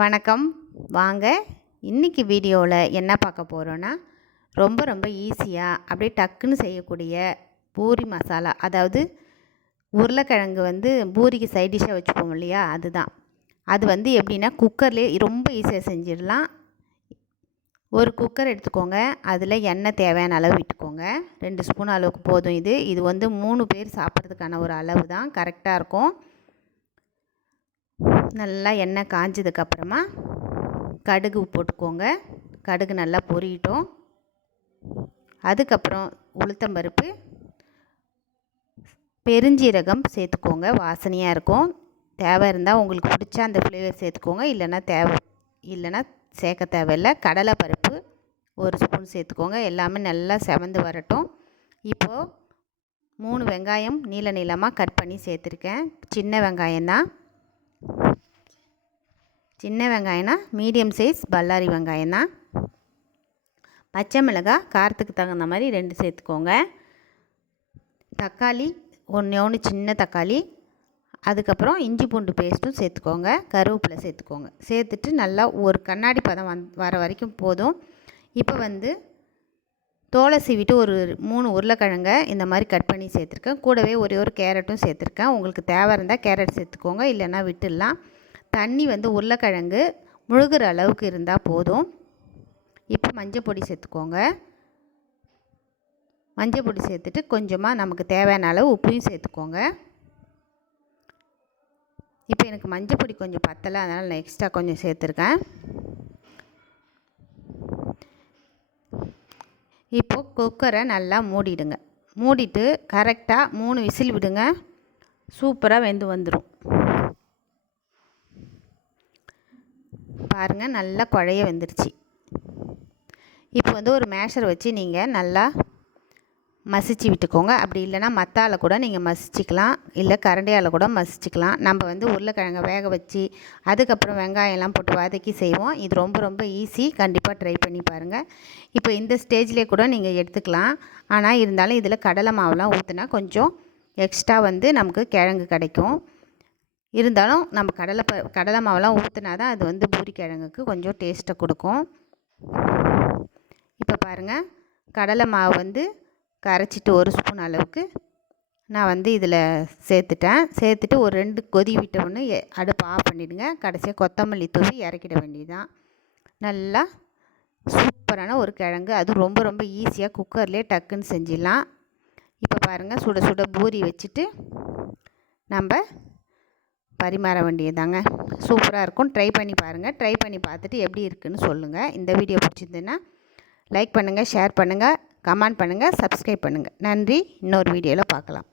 வணக்கம். வாங்க இன்றைக்கி வீடியோவில் என்ன பார்க்க போகிறோன்னா, ரொம்ப ஈஸியாக அப்படியே டக்குன்னு செய்யக்கூடிய பூரி மசாலா. அதாவது உருளைக்கிழங்கு பூரிக்கு சைட் டிஷ்ஷாக வச்சுப்போம் இல்லையா, அதுதான். அது எப்படின்னா குக்கர்லேயே ரொம்ப ஈஸியாக செஞ்சிடலாம். ஒரு குக்கர் எடுத்துக்கோங்க. அதில் எண்ணெய் தேவையான அளவு விட்டுக்கோங்க. 2 ஸ்பூன் அளவுக்கு போதும். இது 3 பேர் சாப்பிட்றதுக்கான ஒரு அளவு தான், கரெக்டாக இருக்கும். நல்லா எண்ணெய் காஞ்சதுக்கப்புறமா கடுகு போட்டுக்கோங்க. கடுகு நல்லா பொரியட்டும். அதுக்கப்புறம் உளுத்தம்பருப்பு, பெருஞ்சீரகம் சேர்த்துக்கோங்க, வாசனையாக இருக்கும். தேவை இருந்தால் உங்களுக்கு பிடிச்சா அந்த ஃப்ளேவர் சேர்த்துக்கோங்க, இல்லைன்னா சேர்க்க தேவையில்லை. கடலைப்பருப்பு 1 ஸ்பூன் சேர்த்துக்கோங்க. எல்லாமே நல்லா செவந்து வரட்டும். இப்போது 3 வெங்காயம் நீளமாக கட் பண்ணி சேர்த்துருக்கேன். சின்ன வெங்காயம்தான். சின்ன வெங்காயம்னா மீடியம் சைஸ் பல்லாரி வெங்காயம் தான். பச்சை மிளகாய் காரத்துக்கு தகுந்த மாதிரி 2 சேர்த்துக்கோங்க. தக்காளி ஒன்று சின்ன தக்காளி. அதுக்கப்புறம் இஞ்சி பூண்டு பேஸ்ட்டும் சேர்த்துக்கோங்க. கருவேப்பிலை சேர்த்துக்கோங்க. சேர்த்துட்டு நல்லா ஒரு கண்ணாடி பதம் வர வரைக்கும் போதும். இப்போ தோலை சீவிட்டு ஒரு 3 உருளைக்கிழங்க இந்த மாதிரி கட் பண்ணி சேர்த்துருக்கேன். கூடவே ஒரு கேரட்டும் சேர்த்துருக்கேன். உங்களுக்கு தேவை இருந்தால் கேரட் சேர்த்துக்கோங்க, இல்லைன்னா விட்டுடலாம். தண்ணி உருளைக்கிழங்கு முழுகிற அளவுக்கு இருந்தால் போதும். இப்போ மஞ்சள் பொடி சேர்த்துக்கோங்க. மஞ்சள் பொடி சேர்த்துட்டு கொஞ்சமாக நமக்கு தேவையான அளவு உப்பையும் சேர்த்துக்கோங்க. இப்போ எனக்கு மஞ்சள் பொடி கொஞ்சம் பத்தலை, அதனால் நான் எக்ஸ்ட்ரா கொஞ்சம் சேர்த்துருக்கேன். இப்போது குக்கரை நல்லா மூடிடுங்க. மூடிட்டு கரெக்டாக 3 விசில் விடுங்க. சூப்பராக வெந்து வந்துடும். பாருங்கள், நல்லா குழைய வெந்துருச்சு. இப்போ ஒரு மேஷர் வச்சு நீங்கள் நல்லா மசிச்சு விட்டுக்கோங்க. அப்படி இல்லைன்னா மத்தால கூட நீங்கள் மசிச்சிக்கலாம், இல்லை கரண்டியால் கூட மசிச்சிக்கலாம். நம்ம உருளைக்கிழங்கை வேக வச்சு அதுக்கப்புறம் வெங்காயம்லாம் போட்டு வதக்கி செய்வோம். இது ரொம்ப ஈஸி. கண்டிப்பாக ட்ரை பண்ணி பாருங்கள். இப்போ இந்த ஸ்டேஜ்லேயே கூட நீங்கள் எடுத்துக்கலாம். ஆனால் இருந்தாலும் இதில் கடலை மாவுலாம் ஊற்றினா கொஞ்சம் எக்ஸ்ட்ரா நமக்கு கிழங்கு கிடைக்கும். இருந்தாலும் நம்ம கடலை மாவெல்லாம் ஊற்றினா தான் அது பூரி கிழங்குக்கு கொஞ்சம் டேஸ்ட்டை கொடுக்கும். இப்போ பாருங்கள், கடலை மாவு கரைச்சிட்டு 1 ஸ்பூன் அளவுக்கு நான் இதில் சேர்த்துட்டேன். சேர்த்துட்டு ஒரு 2 கொதி விட்டவுடனே அடுப்பு ஆஃப் பண்ணிவிடுங்க. கடைசியாக கொத்தமல்லி தூவி இறக்கிட வேண்டியதுதான். நல்லா சூப்பரான ஒரு கிழங்கு. அது ரொம்ப ஈஸியாக குக்கர்லேயே டக்குன்னு செஞ்சிடலாம். இப்போ பாருங்கள், சுட சுட பூரி வச்சுட்டு நம்ம பரிமாற வேண்டியதாங்க. சூப்பராக இருக்கும். ட்ரை பண்ணி பாருங்கள். ட்ரை பண்ணி பார்த்துட்டு எப்படி இருக்குதுன்னு சொல்லுங்கள். இந்த வீடியோ பிடிச்சிருந்துன்னா லைக் பண்ணுங்கள், ஷேர் பண்ணுங்கள், கமெண்ட் பண்ணுங்கள், சப்ஸ்கிரைப் பண்ணுங்கள். நன்றி. இன்னொரு வீடியோவில் பார்க்கலாம்.